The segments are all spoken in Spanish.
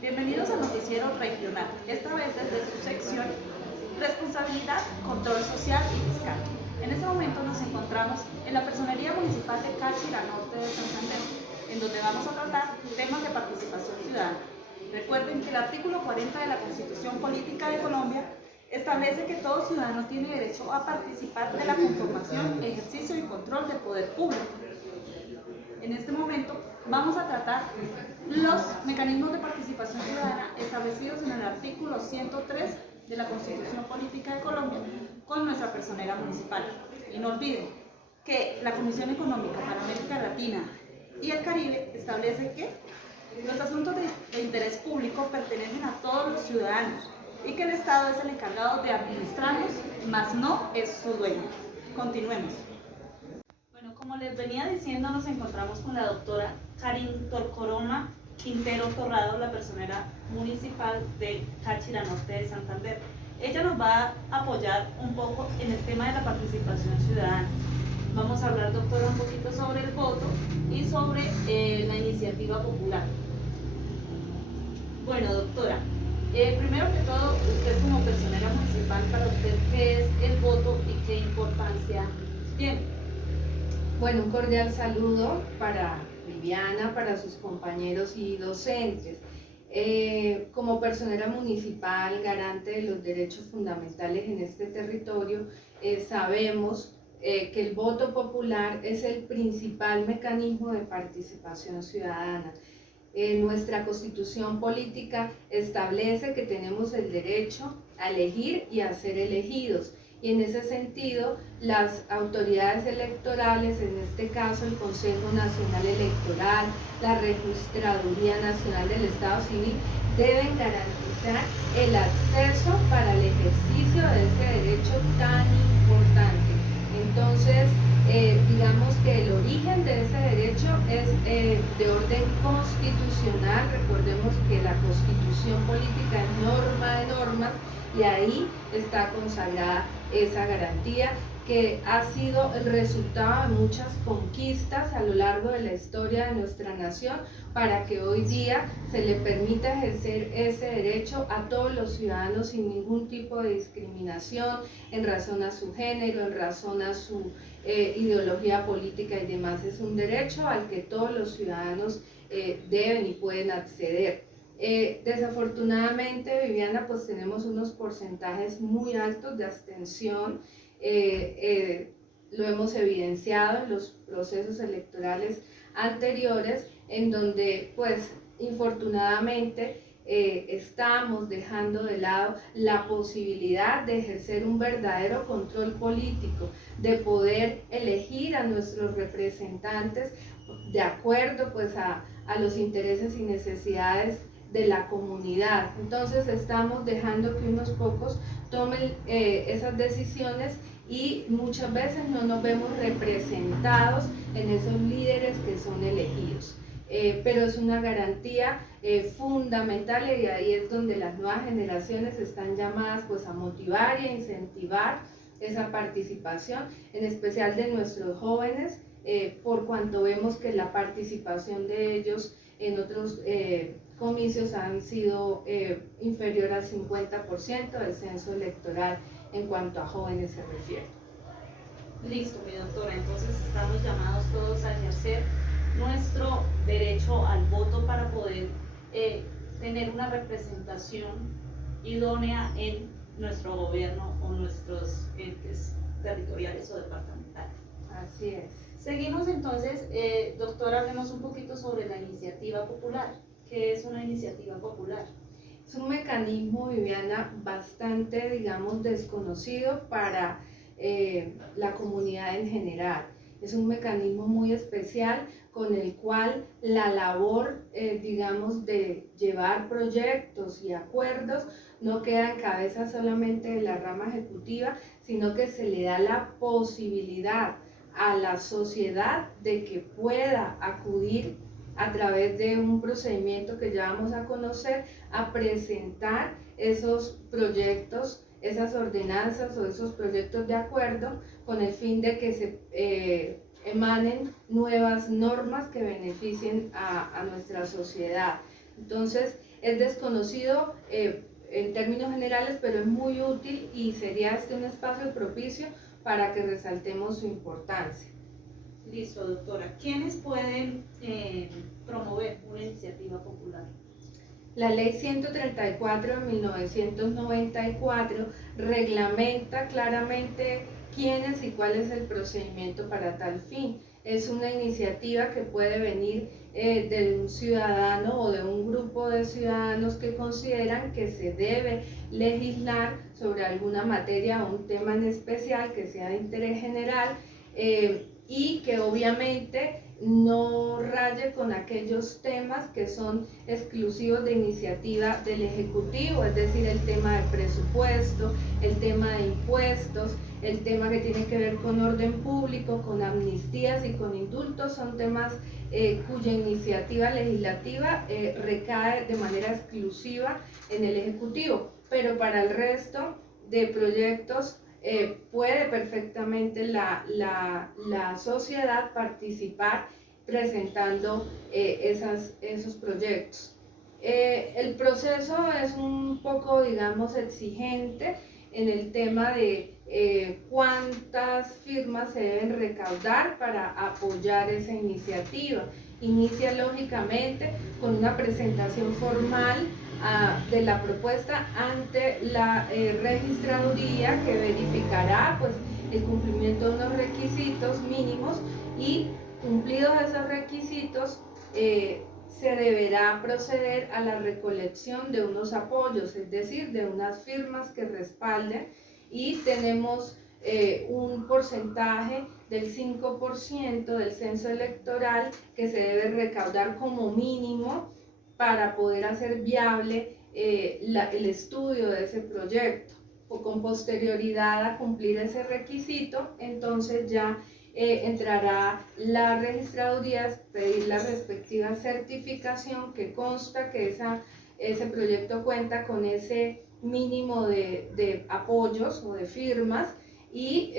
Bienvenidos al noticiero regional, esta vez desde su sección Responsabilidad, Control Social y Fiscal. En este momento nos encontramos en la Personería Municipal de Táchira Norte de Santander, en donde vamos a tratar temas de participación ciudadana. Recuerden que el artículo 40 de la Constitución Política de Colombia establece que todo ciudadano tiene derecho a participar de la conformación, ejercicio y control del poder público. En este momento vamos a tratar los mecanismos de participación ciudadana establecidos en el artículo 103 de la Constitución Política de Colombia con nuestra personera municipal. Y no olviden que la Comisión Económica para América Latina y el Caribe establece que los asuntos de interés público pertenecen a todos los ciudadanos y que el Estado es el encargado de administrarlos, mas no es su dueño. Continuemos. Bueno, como les venía diciendo, nos encontramos con la doctora Karin Torcorona Quintero Torrado, la personera municipal de Táchira Norte de Santander. Ella nos va a apoyar un poco en el tema de la participación ciudadana. Vamos a hablar, doctora, un poquito sobre el voto y sobre la iniciativa popular. Bueno, doctora, primero que todo, usted como personera municipal, para usted, ¿qué es el voto y qué importancia tiene? Bueno, un cordial saludo para Viviana, para sus compañeros y docentes. Como personera municipal, garante de los derechos fundamentales en este territorio, sabemos que el voto popular es el principal mecanismo de participación ciudadana. Nuestra Constitución Política establece que tenemos el derecho a elegir y a ser elegidos. Y en ese sentido, las autoridades electorales, en este caso el Consejo Nacional Electoral, la Registraduría Nacional del Estado Civil, deben garantizar el acceso para el ejercicio de este derecho tan importante. Entonces, digamos que el origen de ese derecho es de orden constitucional. Recordemos que la Constitución Política es norma de normas y ahí está consagrada esa garantía que ha sido el resultado de muchas conquistas a lo largo de la historia de nuestra nación para que hoy día se le permita ejercer ese derecho a todos los ciudadanos sin ningún tipo de discriminación en razón a su género, en razón a su ideología política y demás. Es un derecho al que todos los ciudadanos deben y pueden acceder. Desafortunadamente, Viviana, pues tenemos unos porcentajes muy altos de abstención. Lo hemos evidenciado en los procesos electorales anteriores, en donde pues infortunadamente estamos dejando de lado la posibilidad de ejercer un verdadero control político, de poder elegir a nuestros representantes de acuerdo pues a los intereses y necesidades de la comunidad. Entonces estamos dejando que unos pocos tomen esas decisiones y muchas veces no nos vemos representados en esos líderes que son elegidos. Pero es una garantía fundamental y ahí es donde las nuevas generaciones están llamadas pues a motivar y a incentivar esa participación, en especial de nuestros jóvenes, por cuanto vemos que la participación de ellos en otros comicios han sido inferior al 50% del censo electoral en cuanto a jóvenes se refiere. Listo, mi doctora, entonces estamos llamados todos a ejercer nuestro derecho al voto para poder tener una representación idónea en nuestro gobierno o nuestros entes territoriales o departamentales. Así es. Seguimos entonces, doctora, hablemos un poquito sobre la iniciativa popular. ¿Qué es una iniciativa popular? Es un mecanismo, Viviana, bastante, digamos, desconocido para la comunidad en general. Es un mecanismo muy especial con el cual la labor, digamos, de llevar proyectos y acuerdos no queda en cabeza solamente de la rama ejecutiva, sino que se le da la posibilidad a la sociedad de que pueda acudir a través de un procedimiento que ya vamos a conocer, a presentar esos proyectos, esas ordenanzas o esos proyectos de acuerdo con el fin de que se emanen nuevas normas que beneficien a nuestra sociedad. Entonces, es desconocido en términos generales, pero es muy útil y sería un espacio propicio para que resaltemos su importancia. Listo, doctora. ¿Quiénes pueden promover una iniciativa popular? La Ley 134 de 1994 reglamenta claramente quiénes y cuál es el procedimiento para tal fin. Es una iniciativa que puede venir de un ciudadano o de un grupo de ciudadanos que consideran que se debe legislar sobre alguna materia o un tema en especial que sea de interés general, y que obviamente no raye con aquellos temas que son exclusivos de iniciativa del Ejecutivo, es decir, el tema del presupuesto, el tema de impuestos, el tema que tiene que ver con orden público, con amnistías y con indultos, son temas cuya iniciativa legislativa recae de manera exclusiva en el Ejecutivo, pero para el resto de proyectos puede perfectamente la sociedad participar presentando esos proyectos. El proceso es un poco, digamos, exigente en el tema de cuántas firmas se deben recaudar para apoyar esa iniciativa. Inicia lógicamente con una presentación formal de la propuesta ante la registraduría, que verificará pues el cumplimiento de unos requisitos mínimos, y cumplidos esos requisitos se deberá proceder a la recolección de unos apoyos, es decir, de unas firmas que respalden, y tenemos un porcentaje del 5% del censo electoral que se debe recaudar como mínimo para poder hacer viable el estudio de ese proyecto. O con posterioridad a cumplir ese requisito, entonces ya entrará la registraduría a pedir la respectiva certificación que consta que ese proyecto cuenta con ese mínimo de apoyos o de firmas, y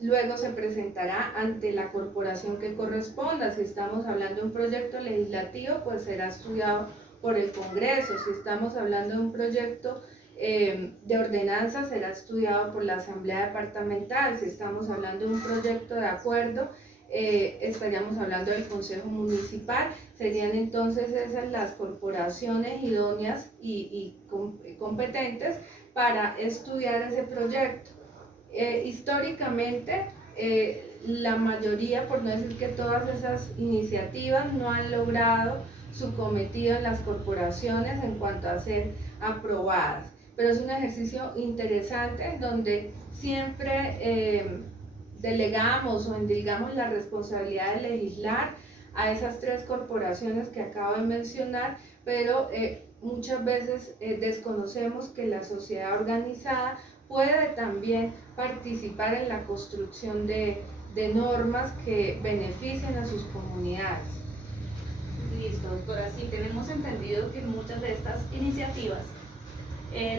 luego se presentará ante la corporación que corresponda. Si estamos hablando de un proyecto legislativo, pues será estudiado por el Congreso. Si estamos hablando de un proyecto de ordenanza, será estudiado por la Asamblea Departamental. Si estamos hablando de un proyecto de acuerdo, estaríamos hablando del Consejo Municipal. Serían entonces esas las corporaciones idóneas y competentes para estudiar ese proyecto. Históricamente, la mayoría, por no decir que todas esas iniciativas, no han logrado su cometido en las corporaciones en cuanto a ser aprobadas, pero es un ejercicio interesante donde siempre delegamos o endilgamos la responsabilidad de legislar a esas tres corporaciones que acabo de mencionar, pero muchas veces desconocemos que la sociedad organizada puede también participar en la construcción de normas que beneficien a sus comunidades. Listo, doctora. Sí, tenemos entendido que muchas de estas iniciativas,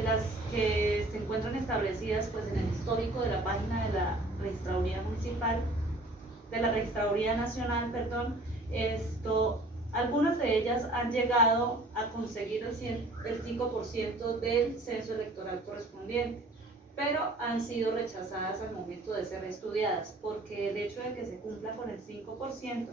las que se encuentran establecidas pues en el histórico de la página de la Registraduría Municipal, de la Registraduría Nacional, perdón, algunas de ellas han llegado a conseguir el 5% del censo electoral correspondiente, pero han sido rechazadas al momento de ser estudiadas, porque el hecho de que se cumpla con el 5%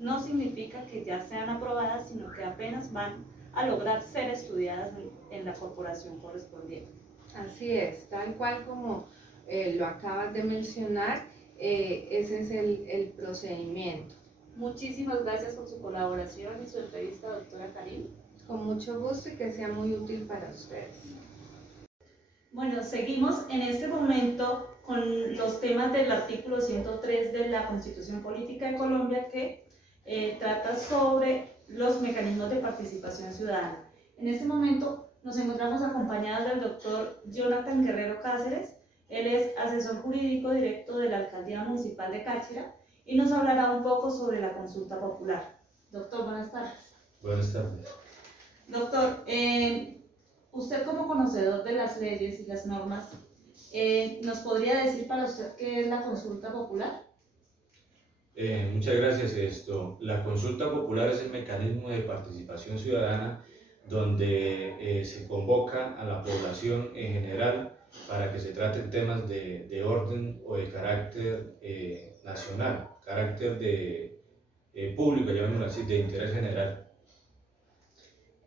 no significa que ya sean aprobadas, sino que apenas van a lograr ser estudiadas en la corporación correspondiente. Así es, tal cual como lo acabas de mencionar, ese es el procedimiento. Muchísimas gracias por su colaboración y su entrevista, doctora Karim. Con mucho gusto, y que sea muy útil para ustedes. Bueno, seguimos en este momento con los temas del artículo 103 de la Constitución Política de Colombia, que trata sobre los mecanismos de participación ciudadana. En este momento nos encontramos acompañados del doctor Jonathan Guerrero Cáceres. Él es asesor jurídico directo de la Alcaldía Municipal de Táchira y nos hablará un poco sobre la consulta popular. Doctor, buenas tardes. Buenas tardes. Doctor, usted como conocedor de las leyes y las normas, ¿nos podría decir para usted qué es la consulta popular? Muchas gracias. La consulta popular es el mecanismo de participación ciudadana donde se convoca a la población en general para que se traten temas de orden o de carácter nacional, carácter de público, llamémoslo así, de interés general.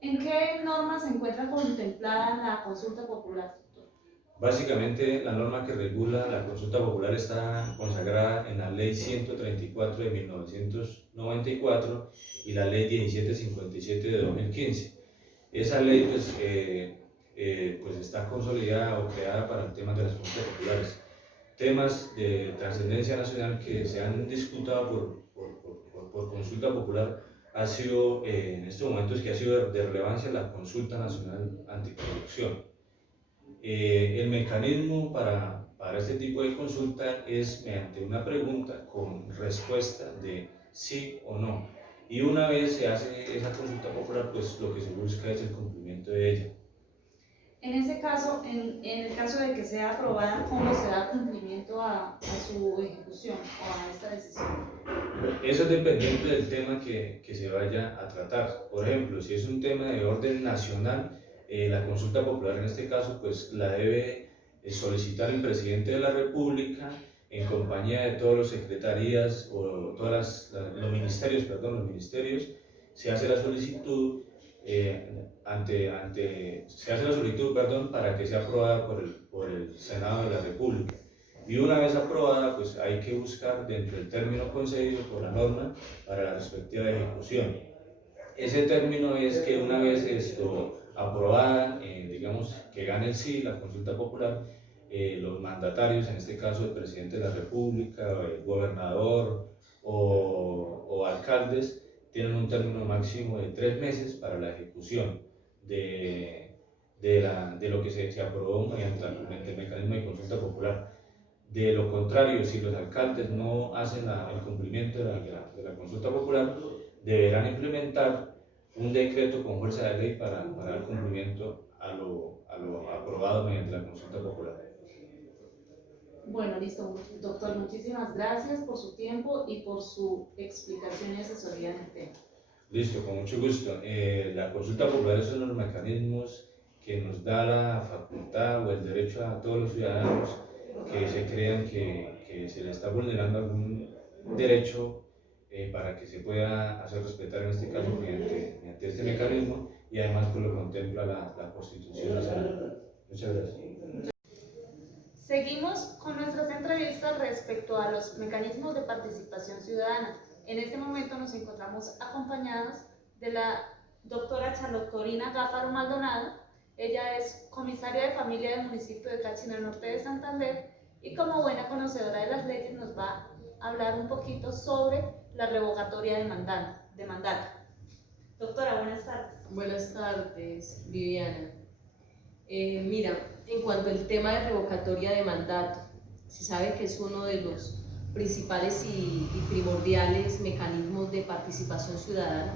¿En qué normas se encuentra contemplada la consulta popular? Básicamente, la norma que regula la consulta popular está consagrada en la Ley 134 de 1994 y la Ley 1757 de 2015. Esa ley pues está consolidada o creada para el tema de las consultas populares. Temas de trascendencia nacional que se han disputado por consulta popular ha sido, en estos momentos, que ha sido de relevancia la consulta nacional anticorrupción. El mecanismo para este tipo de consulta es mediante una pregunta con respuesta de sí o no. Y una vez se hace esa consulta popular, pues lo que se busca es el cumplimiento de ella. En ese caso, en el caso de que sea aprobada, ¿cómo se da cumplimiento a su ejecución o a esta decisión? Eso es dependiente del tema que se vaya a tratar. Por ejemplo, si es un tema de orden nacional, la consulta popular en este caso pues la debe solicitar el presidente de la República en compañía de todas las secretarías o los ministerios, se hace la solicitud para que sea aprobada por el Senado de la República. Y una vez aprobada, pues hay que buscar dentro del término concedido por la norma para la respectiva ejecución. Ese término es que una vez aprobada, digamos que gane el sí, la consulta popular, los mandatarios, en este caso el presidente de la República, el gobernador o alcaldes, tienen un término máximo de 3 meses para la ejecución de lo que se aprobó mediante el mecanismo de consulta popular. De lo contrario, si los alcaldes no hacen el cumplimiento de la consulta popular, deberán implementar un decreto con fuerza de ley para dar cumplimiento a lo aprobado mediante la consulta popular. Bueno, listo, doctor. Muchísimas gracias por su tiempo y por su explicación y asesoría en el tema. Listo, con mucho gusto. La consulta popular es uno de los mecanismos que nos da la facultad o el derecho a todos los ciudadanos que se crean que se le está vulnerando algún derecho para que se pueda hacer respetar, en este caso mediante este mecanismo, y además pues lo contempla la Constitución Nacional. Muchas gracias. Seguimos con nuestras entrevistas respecto a los mecanismos de participación ciudadana. En este momento nos encontramos acompañados de la doctora Charlotte Gáfaro Maldonado. Ella es comisaria de familia del municipio de Táchira Norte de Santander y como buena conocedora de las leyes nos va a hablar un poquito sobre la revocatoria de mandato. Doctora, buenas tardes. Buenas tardes, Viviana. Mira, en cuanto al tema de revocatoria de mandato, se sabe que es uno de los principales y primordiales mecanismos de participación ciudadana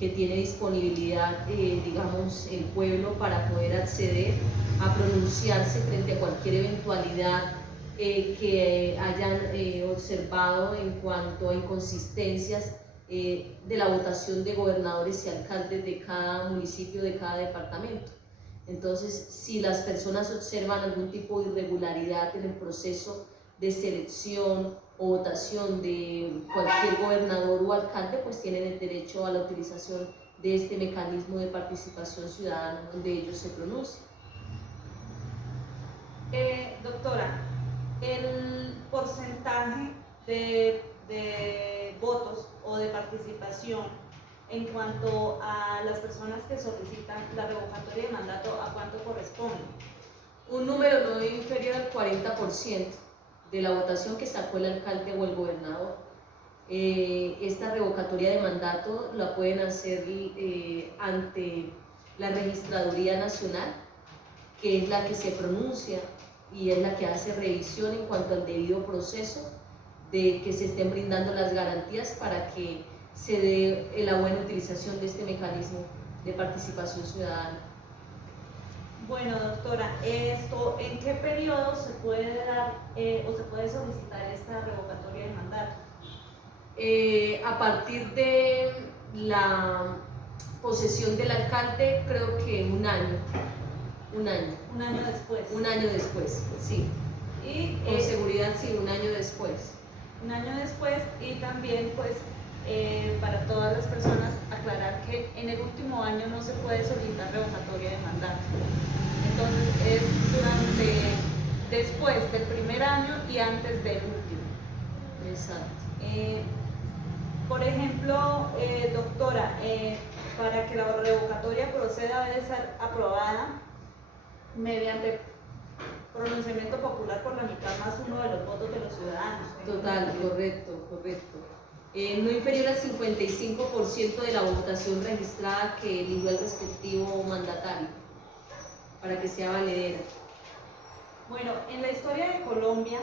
que tiene disponibilidad, digamos, el pueblo para poder acceder a pronunciarse frente a cualquier eventualidad que hayan observado en cuanto a inconsistencias de la votación de gobernadores y alcaldes de cada municipio, de cada departamento. Entonces, si las personas observan algún tipo de irregularidad en el proceso de selección o votación de cualquier gobernador o alcalde, pues tienen el derecho a la utilización de este mecanismo de participación ciudadana donde ellos se pronuncian. Doctora, el porcentaje de votos o de participación en cuanto a las personas que solicitan la revocatoria de mandato, ¿a cuánto corresponde? Un número no inferior al 40% de la votación que sacó el alcalde o el gobernador. Esta revocatoria de mandato la pueden hacer ante la Registraduría Nacional, que es la que se pronuncia y es la que hace revisión en cuanto al debido proceso de que se estén brindando las garantías para que se dé la buena utilización de este mecanismo de participación ciudadana. Bueno, doctora, ¿en qué periodo se puede dar o se puede solicitar esta revocatoria de mandato? A partir de la posesión del alcalde, creo que un año después. Un año después, sí. Y Con seguridad, sí, un año después. Un año después, y también pues para todas las personas aclarar que en el último año no se puede solicitar revocatoria de mandato. Entonces es después del primer año y antes del último. Exacto. Por ejemplo, doctora, para que la revocatoria proceda debe ser aprobada mediante pronunciamiento popular por la mitad más uno de los votos de los ciudadanos. Total, correcto. No inferior al 55% de la votación registrada que eligió al respectivo mandatario, para que sea valedera. Bueno, en la historia de Colombia,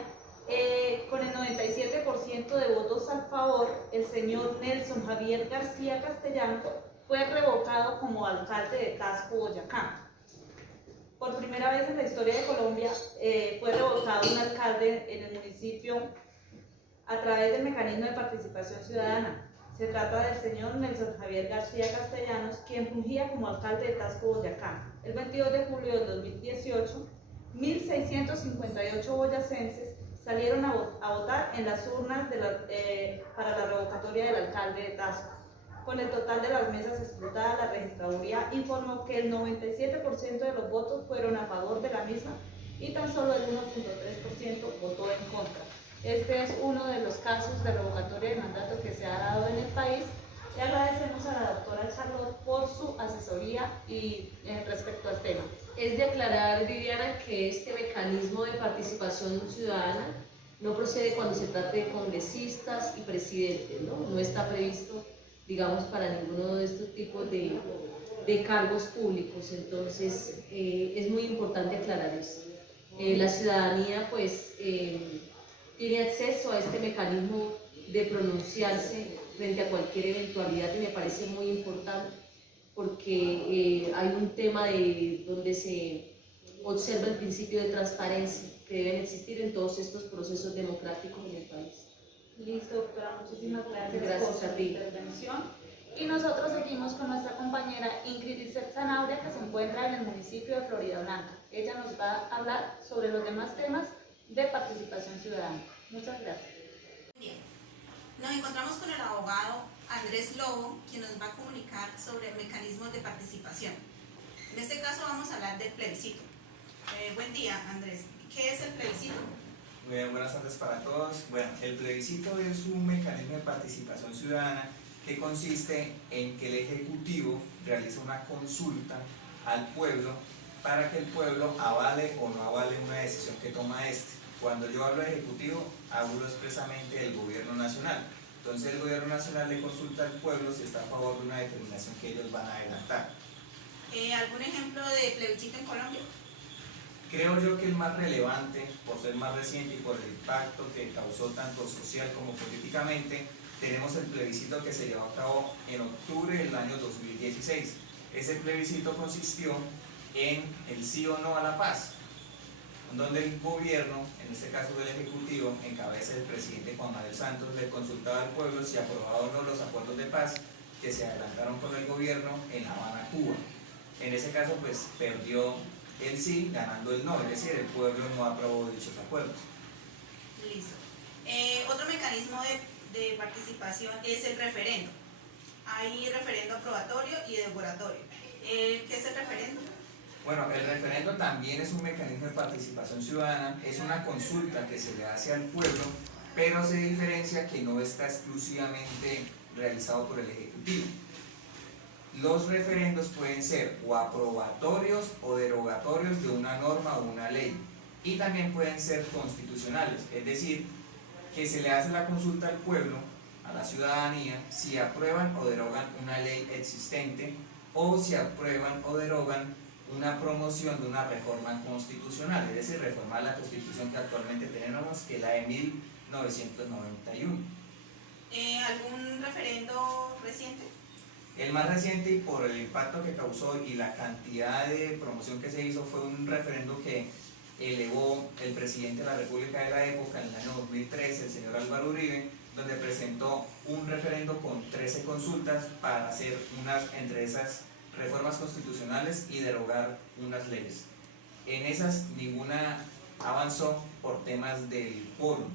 con el 97% de votos a favor, el señor Nelson Javier García Castellanos fue revocado como alcalde de Tasco, Boyacá. Por primera vez en la historia de Colombia fue revocado un alcalde en el municipio a través del mecanismo de participación ciudadana. Se trata del señor Nelson Javier García Castellanos, quien fungía como alcalde de Tasco, Boyacá. El 22 de julio de 2018, 1.658 boyacenses salieron a votar en las urnas para la revocatoria del alcalde de Tasco. Con el total de las mesas escrutadas, la registraduría informó que el 97% de los votos fueron a favor de la misma y tan solo el 1.3% votó en contra. Este es uno de los casos de revocatoria de mandato que se ha dado en el país. Le agradecemos a la doctora Charlotte por su asesoría y respecto al tema. Es de aclarar, Viviana, que este mecanismo de participación ciudadana no procede cuando se trate de congresistas y presidentes, ¿no? No está previsto, digamos, para ninguno de estos tipos de cargos públicos. Entonces, es muy importante aclarar esto. La ciudadanía, pues, tiene acceso a este mecanismo de pronunciarse frente a cualquier eventualidad, y me parece muy importante porque hay un tema donde se observa el principio de transparencia que deben existir en todos estos procesos democráticos en el país. Listo, doctora, muchísimas gracias, Gracias por a su ti. intervención. Y nosotros seguimos con nuestra compañera Ingrid Lizeth Zanabria, que se encuentra en el municipio de Florida Blanca. Ella nos va a hablar sobre los demás temas de participación ciudadana. Muchas gracias. Bien, nos encontramos con el abogado Andrés Lobo, quien nos va a comunicar sobre mecanismos de participación. En este caso vamos a hablar del plebiscito. Buen día, Andrés. ¿Qué es el plebiscito? Muy bien, buenas tardes para todos. Bueno, el plebiscito es un mecanismo de participación ciudadana que consiste en que el Ejecutivo realiza una consulta al pueblo para que el pueblo avale o no avale una decisión que toma este. Cuando yo hablo de Ejecutivo, hablo expresamente del Gobierno Nacional. Entonces el Gobierno Nacional le consulta al pueblo si está a favor de una determinación que ellos van a adelantar. ¿Algún ejemplo de plebiscito en Colombia? Creo yo que el más relevante, por ser más reciente y por el impacto que causó tanto social como políticamente, tenemos el plebiscito que se llevó a cabo en octubre del año 2016. Ese plebiscito consistió en el sí o no a la paz, donde el gobierno, en este caso del Ejecutivo, en cabeza del presidente Juan Manuel Santos, le consultaba al pueblo si aprobaba o no los acuerdos de paz que se adelantaron con el gobierno en La Habana, Cuba. En ese caso, pues perdió el sí, ganando el no, es decir, el pueblo no aprobó dichos acuerdos. Listo. Otro mecanismo de participación es el referendo. Hay referendo aprobatorio y devotatorio. ¿Qué es el referendo? Bueno, el referendo también es un mecanismo de participación ciudadana, es una consulta que se le hace al pueblo, pero se diferencia que no está exclusivamente realizado por el Ejecutivo. Los referendos pueden ser o aprobatorios o derogatorios de una norma o una ley, y también pueden ser constitucionales, es decir, que se le hace la consulta al pueblo, a la ciudadanía, si aprueban o derogan una ley existente o si aprueban o derogan una promoción de una reforma constitucional, es decir, reformar la constitución que actualmente tenemos, que es la de 1991. ¿Algún referendo reciente? El más reciente, y por el impacto que causó y la cantidad de promoción que se hizo, fue un referendo que elevó el presidente de la República de la época, en el año 2013, el señor Álvaro Uribe, donde presentó un referendo con 13 consultas para hacer entre esas reformas constitucionales y derogar unas leyes. En esas ninguna avanzó por temas del quórum,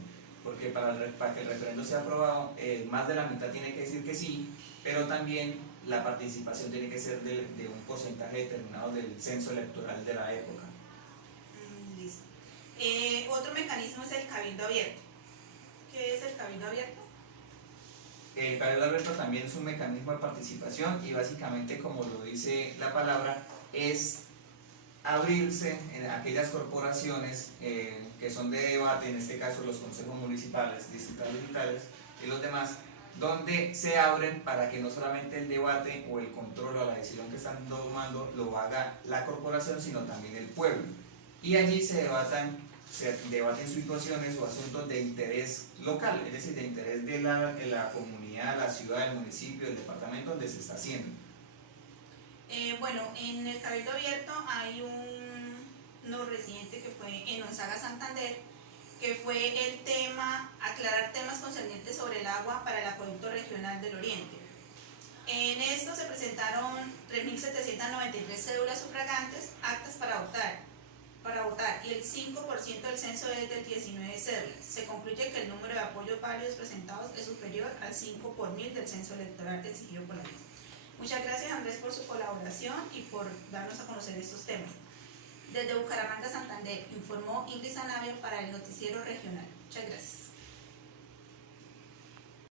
porque para que el referendo sea aprobado, más de la mitad tiene que decir que sí, pero también la participación tiene que ser de un porcentaje determinado del censo electoral de la época. Listo. Otro mecanismo es el cabildo abierto. ¿Qué es el cabildo abierto? El cabildo abierto también es un mecanismo de participación y básicamente, como lo dice la palabra, es abrirse en aquellas corporaciones que son de debate, en este caso los consejos municipales, distritales y tales, y los demás, donde se abren para que no solamente el debate o el control o la decisión que están tomando lo haga la corporación, sino también el pueblo. Y allí se debaten situaciones o asuntos de interés local, es decir, de interés de la comunidad, la ciudad, el municipio, el departamento donde se está haciendo. Bueno, en el Cabildo Abierto hay uno reciente que fue en Onzaga, Santander, que fue el tema, aclarar temas concernientes sobre el agua para el acueducto regional del Oriente. En esto se presentaron 3.793 cédulas sufragantes, actas para votar, y el 5% del censo es de 19 cédulas. Se concluye que el número de apoyos válidos presentados es superior al 5 por 1000 del censo electoral exigido por la ley. Muchas gracias, Andrés, por su colaboración y por darnos a conocer estos temas. Desde Bucaramanga, Santander, informó Ingrid Sanabria para el Noticiero Regional. Muchas gracias.